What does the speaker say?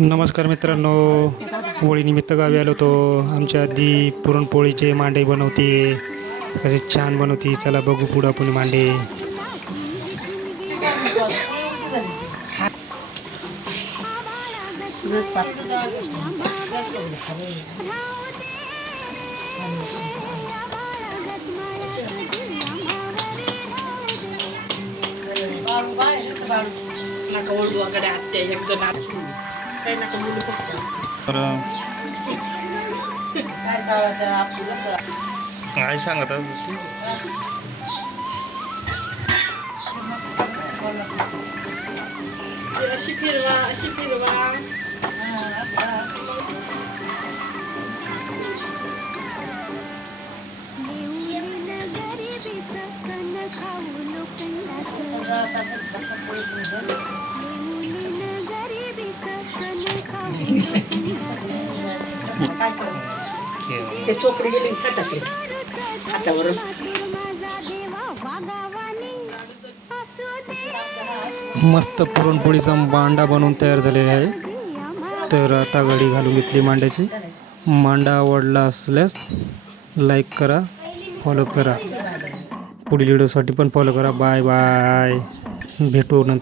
नमस्कार मित्रांनो, होळीनिमित्त गावी आलो होतो. आमच्या आजी पुरणपोळीचे मांडे बनवते, कसे छान बनवते. चला बघू पुढं आपण मांडे. नका ओरडू अकडे आत्या एक जण काही नका बोलू फक्त काय चालायचं आपलं कसं काय सांगत अशी फिरवा अशी फिरवा ते चोपडे गेले सटाकले हातावरून. मस्त पुरणपोळीचा मांडा बनवून तयार झालेला आहे. तर आता घडी घालून घेतली मांड्याची. मांडा आवडला असल्यास लाईक करा, फॉलो करा. पुढील व्हिडिओसाठी पण फॉलो करा. बाय बाय, भेटू नंतर.